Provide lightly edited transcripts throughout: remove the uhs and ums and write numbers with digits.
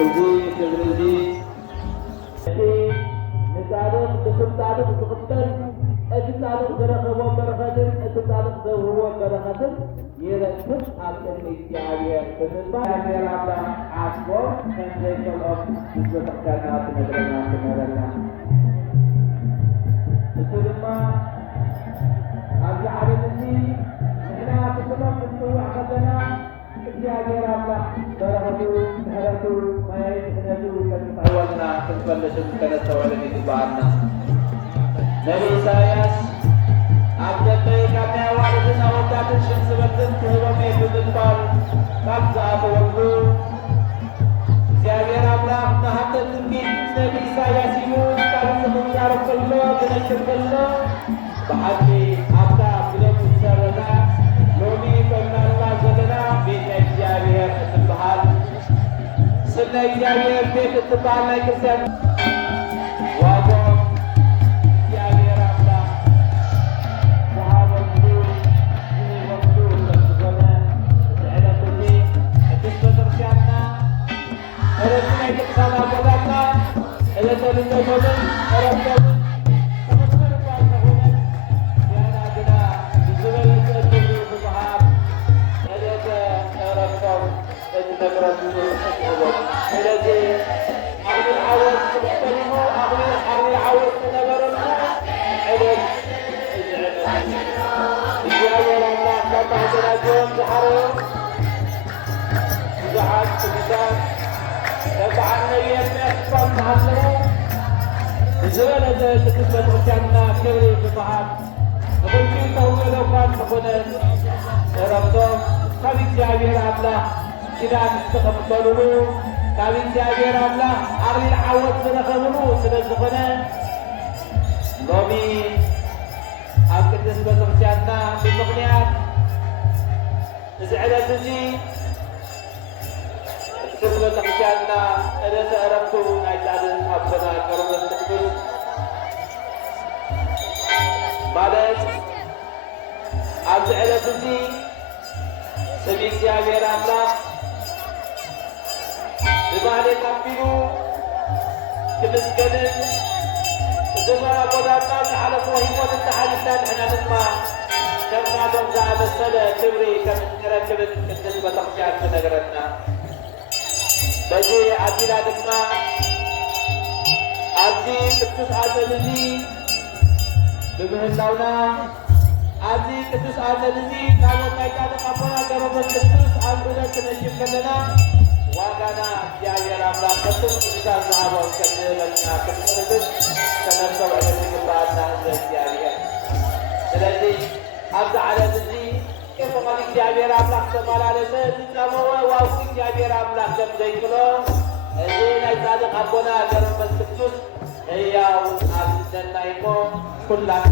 وزي كبرزي نتعلم بسلطانه بسلطان أتتعلم برخوة برخاتن أتتعلم ضوء برخاتن يرتب أكثر إجابية بالنسبة لرابع عصبه من ذلك الأمر بالنسبة لكانات مدرنا ثم أرجع للذي إحنا كتبنا في عقدنا إجابية رابع برخاتو مهرتو ما يتحدثوا كتبنا كتبنا كانت تولد إتباعنا نبي إساياس أبدأ كما والدنا وكاتب شمس بدن كهوة ميدودن كابزا وقلو زيادة الله نهات التنبيه نبي إساياس يقول كابزا يعرف الله بنشر الله بحدي أبدا بلد سرنا لوني كنا الله زدنا بيت إجابية التبحال سنة إجابية بيت التبحال لكسر واجب زمان تكتب وكان كبري في الطعام نقول كيف هو لو كان تكون رمضان كابين جابير الله كذا نستقبلوا كابين جابير الله أغلي العوض سنخبروا سنزقنا نومي أكيد نسبة رجعنا بالمغنيات نزعل تجي نسبة رجعنا إذا تعرفتوا نجعل أبنا كرم التكبير ማለት ኣብዚ ዕለት እዚ ስም እግዚአብሔር ኣምላኽ ብማህሌት ኣቢሉ ክምስገንን እዞም ኣቦታትና ዝሓለፎ ሂወት እንተሓሊፍና ንሕና ድማ ከምናቶም ዝኣመሰለ ክብሪ ከም እንረክብን ቅድስት ቤተክርስትያን ትነግረና በዚ ኣቢላ ድማ ኣብዚ ቅዱስ ኣዘን እዚ بمهلاونا عزي قدوس عزيزي كانوا كايتان أبونا كرمت قدوس عزيزي كنجيب كلنا واغانا يا رب قدوس كنجان صحابة كنجلنا كنجلنا كنجلنا وعلمي بعدنا يا رب سلسي عبد على ذي كيف مالك يا رب سمال على ذي نمو واوسك يا رب كم زي كلو زين أيتان أبونا كرمت قدوس هي وعزيزنا يكون كلنا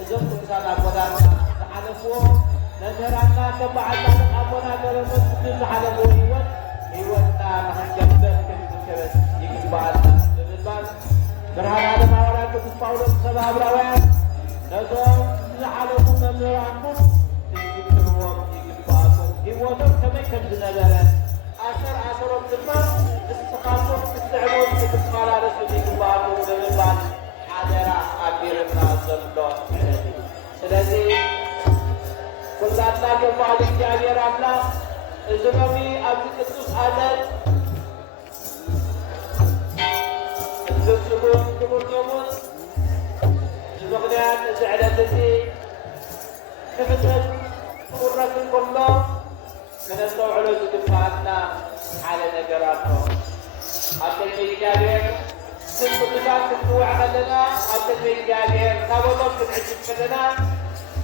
إذن كنا بدرنا تعلموا نجرنا كبعضنا أبونا كرمت كل تعلموا هيوتنا نحجبنا كل يجي بعضنا بالبال برهان هذا ما وراك بسباول سباب روان نزوم تعلموا نجرنا يجي تروم يجي بعضهم هيوتهم كم كم زنجرة عشر بالبال استقاموا استعملوا كتسمع على سبيل بعضهم بالبال عذرا أبيرنا زلوا ስለዚህ ኩላትና ገባል እግዚአብሔር አምላክ እዝኖሚ ኣብዚ ቅዱስ ዓለም ዝስጉን ክብርቶሙን ብምኽንያት እዚ ዕለት እዚ ክፍፅም ክውረስን ከሎ ክነስተውዕሎ ዝግባአና ሓደ ነገር ኣሎ ኣብ ቅድሚ እግዚአብሔር ስም ቅዱሳን ክንውዕ ከለና ኣብ ቅድሚ እግዚአብሔር ታቦቶም ክንዕጅብ ከለና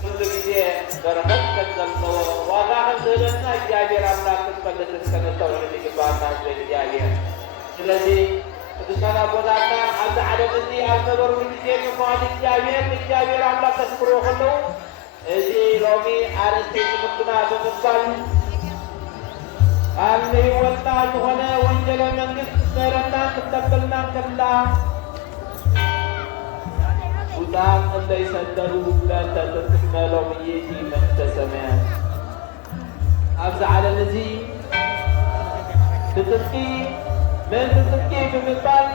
كل جزء بركات كذبوا ولا خسرنا إجابة ربنا كفلت كنتوا على الجبال إجابة الذي تسمع بودانا هذا عدد الذي أصبر من جزء كفال إجابة ربنا تذكروا خلوا إذا رومي أرسل مكنا تنقل اللي وطنا هنا وانجل من سرنا تقبلنا كلا ودان اللي يصدروا لا تتكملوا ميتي من تسمعان أفزع على الذي تتقي መንግሥትኪ ብምባል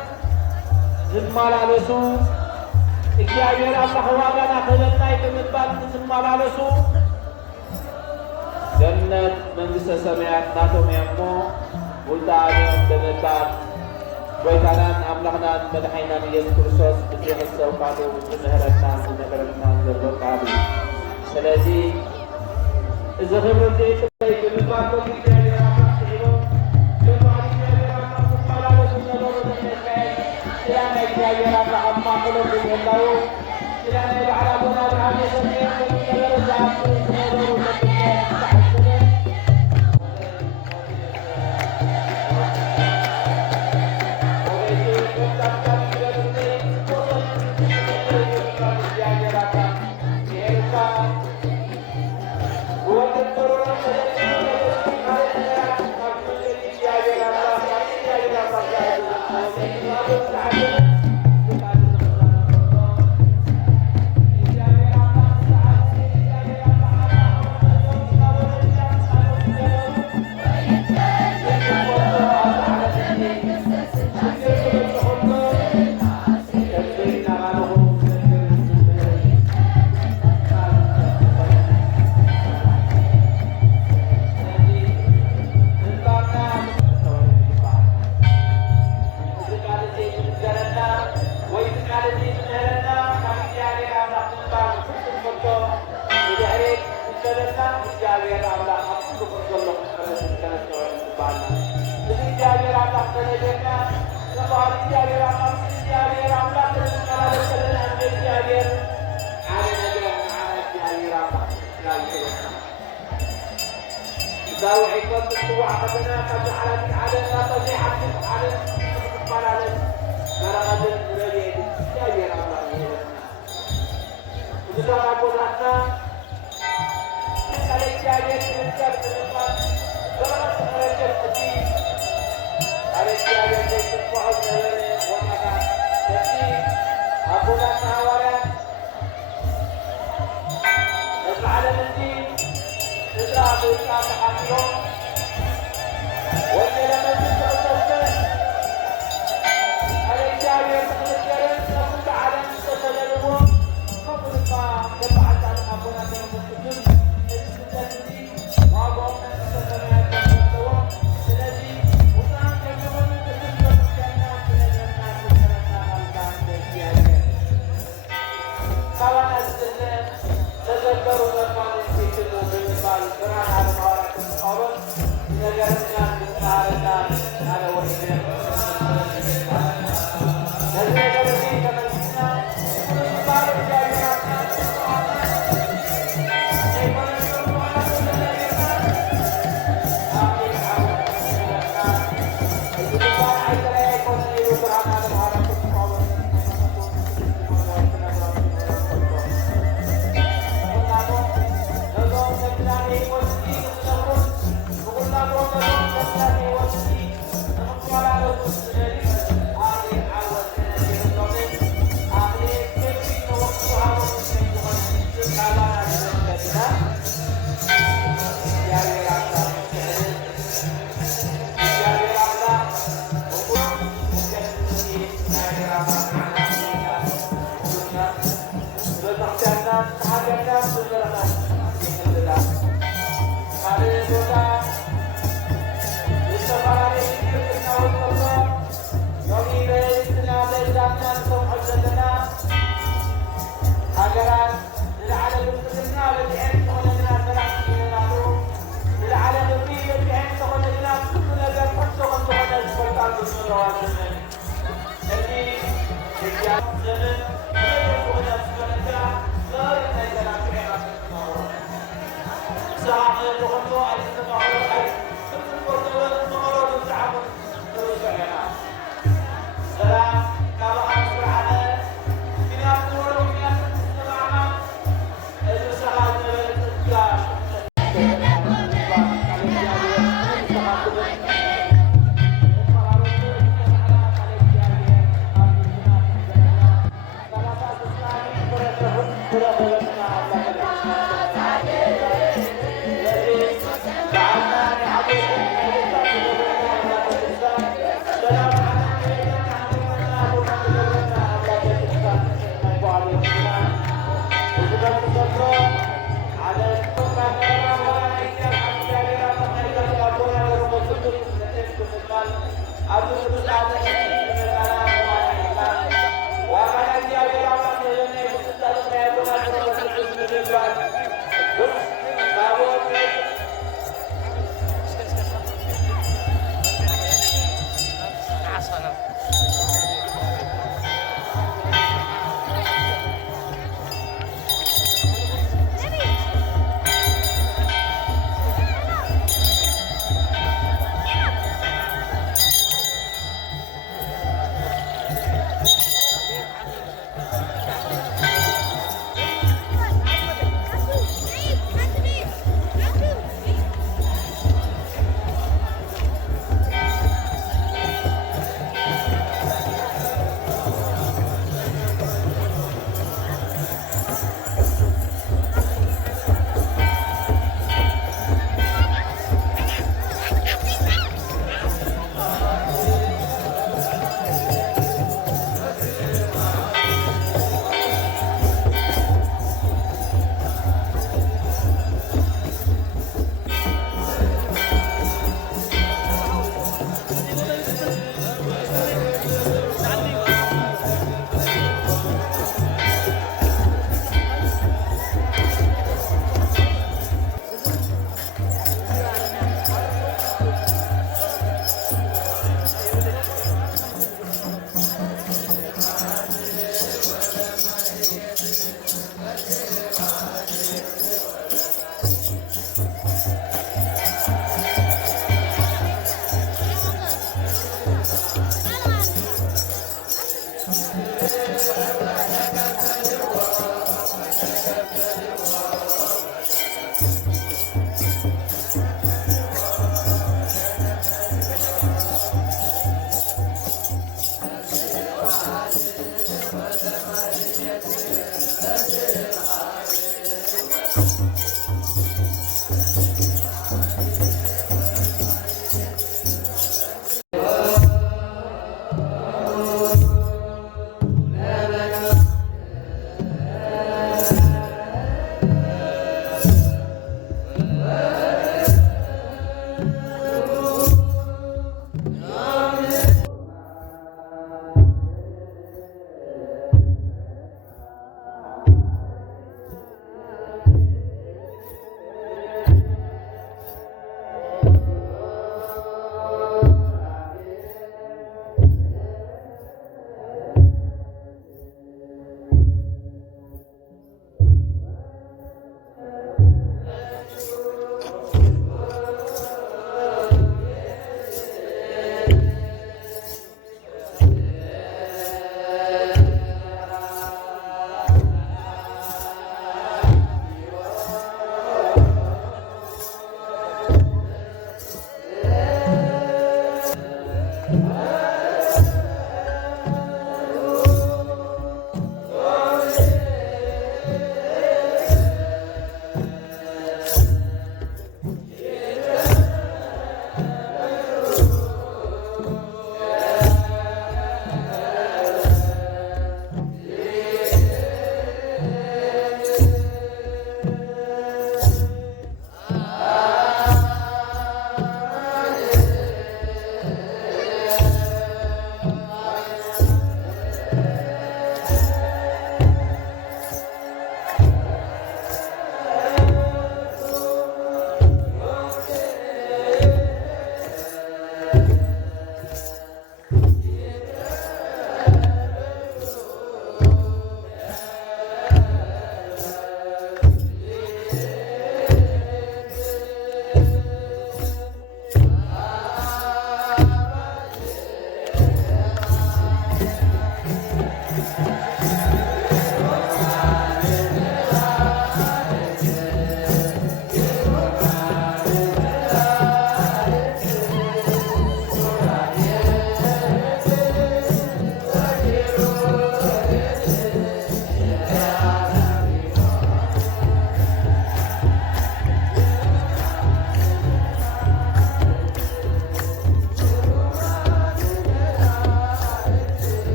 ዝመላለሱ እግዚአብሔር አምላኽ ዋጋና ክህበናይ ብምባል ዝመላለሱ ገነት መንግሥተ ሰማያት ናቶም እዮም እሞ ውልዳንዮም ብምባል ጎይታናን ኣምላኽናን መድሓኒናን ኢየሱስ ክርስቶስ ብዘይመሰው ቃሉ ዝምህረናን ዝነገረናን ዘሎ ቃል እዩ። ስለዚ እዚ ክብሪ ዘይጥበይ ብምባል እግዚአብሔር ኣምላኽ ትሒቦም ብምባል እግዚአብሔር ኣምላኽ ዝመላለሱ ዝነበሩ ዘመካየድ ስለ ናይ እግዚአብሔር ኣምላኽ ኣማኽሎም ብምህላው ስለ ናይ ባዕላ ቦና ብርሃን የሰሜን ዝነበረ ዝኣክሉ ዝነበሩ ዘመካየድ ዝተሓሰበ وعيكم وعقدنا قد على العالم لا تضيع على العالم مرغد مريد يا يا الله وذا قولنا على الجاهل من كتب القرآن درس رجل في على الجاهل في القرآن وما يأتي أقولنا ولا العالم الدين إذا كان حاكم ولما تتصل على الجاهل تذكرن نقول على مستقبلهم قبل ما يبعث عن أبونا من المسجد الذي وضع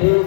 He